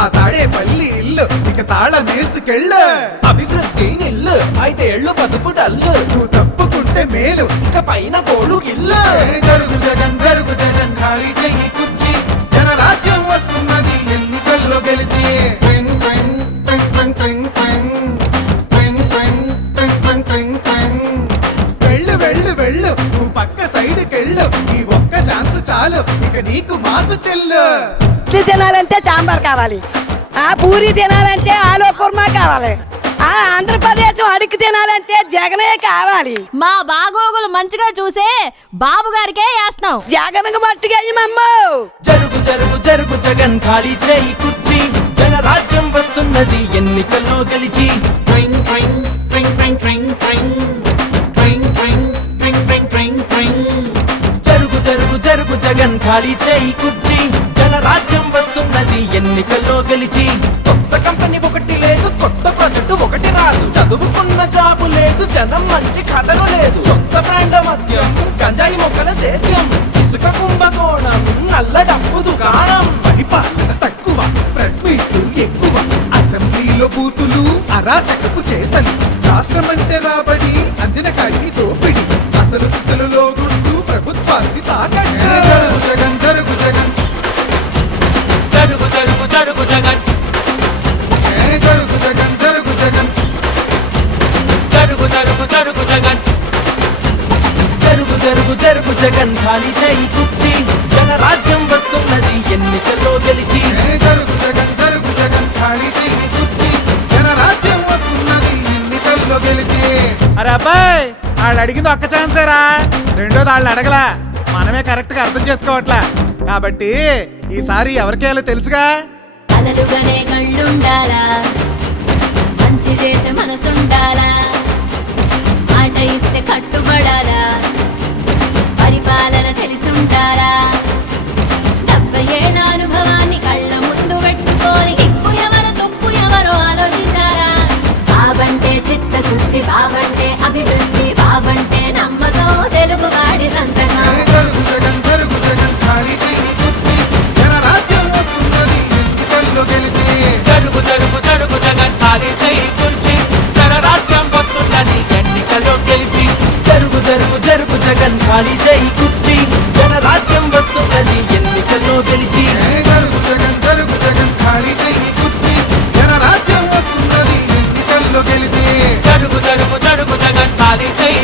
ఆ తాడేపల్లి ఇల్లు ఇక తాళమేసుకెళ్ళు. అభివృద్ధి నిల్లు 5 ఏళ్ళు బతుకు డల్లు. నువ్వు తప్పుకుంటే మేలు ఇక పైన కోడు గిల్లు. జరుగు జగన్ ఖాళీ చెయ్యి కుర్చీ జనరాజ్యం వస్తున్నది ఎన్నికల్లో గెలిచి. ట్వింగ్ ట్వింగ్ ట్వింగ్ ట్వింగ్ ట్వింగ్ ట్వింగ్ ట్వింగ్ ట్వింగ్ ట్వింగ్ ట్వింగ్ ట్వింగ్. వెళ్ళు వెళ్ళు వెళ్ళు నువ్వు పక్క సైడ్కెళ్ళు. ఈ ఒక్క ఛాన్స్ చాలు ఇక నీకు మాకు చెల్లు. ఇడ్లీ తినాలంటే సాంబార్ కావాలి, ఆ పూరి తినాలంటే ఆలు కుర్మా కావాలి, ఆ ఆంధ్రప్రదేశ్ అడిగి తినాలంటే జగనే కావాలి. మా బాగోగులు మంచిగా చూసే బాబు గారికే వేస్తాం. జగన్కు మట్టుగా జరుగు జరుగు జరుగు జగన్ ఖాళీ చేయి కుర్చీ జనరాజ్యం వస్తున్నది ఎన్నికల్లో గెలిచి. ట్వింగ్ ట్వింగ్ ట్వింగ్ ట్వింగ్ ట్వింగ్ ట్వింగ్ ట్వింగ్ ట్వింగ్ ట్వింగ్ ట్వింగ్ ట్వింగ్. జరుగు జరుగు జరుగు జగన్ ఖాళీ చేయి కుర్చీ జనరాజ్యం వస్తున్నది ఎన్నికల్లో గెలిచి. కొత్త కంపెనీ ఒకటి లేదు, కొత్త ప్రాజెక్టు ఒకటి రాదు, చదువుకున్న జాబు లేదు, జనం మంచి కథలు లేదు, సొంత బ్రాండ్ మద్యం గంజాయి మొక్కల సేద్యం, ఇసుక కుంభకోణం నల్ల డబ్బు దుకాణం. పరిపాలన తక్కువ, ప్రెస్ మీట్లు ఎక్కువ, అసెంబ్లీలో బూతులు అరాచకపు చేతలు, రాష్ట్రమంటే రాబడి అందిన కాడికి దోపిడి, అసలు సిసలులో గుడ్డు ప్రభుత్వాస్తి తాకట్టు. జరుగు జగన్ జరుగు జగన్ జరుగు జరుగు జరుగు జగన్ జరుగు జగన్ జరుగు జగన్ జరుగు జరుగు జరుగు జగన్ జరుగు జరుగు జరుగు జగన్ ఖాళీ చేయి కుర్చీ జనరాజ్యం వస్తున్నది ఎన్నికల్లో గెలిచి. జరుగు జగన్ జరుగు జగన్ ఖాళీ చెయ్యి కుర్చీ జనరాజ్యం వస్తున్నది ఎన్నికల్లో గెలిచి. అరే అబ్బాయి వాళ్ళు అడిగింది ఒక్క ఛాన్సేరా, రెండోది వాళ్ళు అడగలా, మనమే కరెక్ట్ గా అర్థం చేసుకోవట్లా. కాబట్టి ఈసారి ఎవరికేయాలో తెలుసుగా. అలలుగానే కళ్ళుండాలా, మంచి చేసే మనసుండాలా, మాట ఇస్తే కట్టుబడాలా, పరిపాలన తెలిసుండాలా, 70 ఏళ్ల అనుభవాన్ని కళ్ళ ముందు పెట్టుకొని ఇప్పు ఎవరు తప్పు ఎవరో ఆలోచించాలా. బాబంటే చిత్తశుద్ధి, బాబంటే అభివృద్ధి, బాబంటే నమ్మకం, తెలుగువాడి సంతకం. జరుగు జగన్ జరుగు జగన్ ఖాళీ చెయ్యి కుర్చీ జనరాజ్యం వస్తున్నది ఎన్నికల్లో గెలిచి. జరుగు జరుగు జరుగు జగన్ ఖాళీ చేయి కుర్చీ జనరాజ్యం వస్తున్నది ఎన్నికల్లో గెలిచి. జరుగు జరుగు జరుగు జగన్ ఖాళీ చేయి కుర్చీ జనరాజ్యం వస్తున్నది ఎన్నికల్లో గెలిచి. జరుగు జగన్ జరుగు జగన్ ఖాళీ చెయ్యి కుర్చీ జనరాజ్యం వస్తున్నది ఎన్నికల్లో గెలిచి. జరుగు జరుగు జరుగు జగన్ ఖాళీ చేయి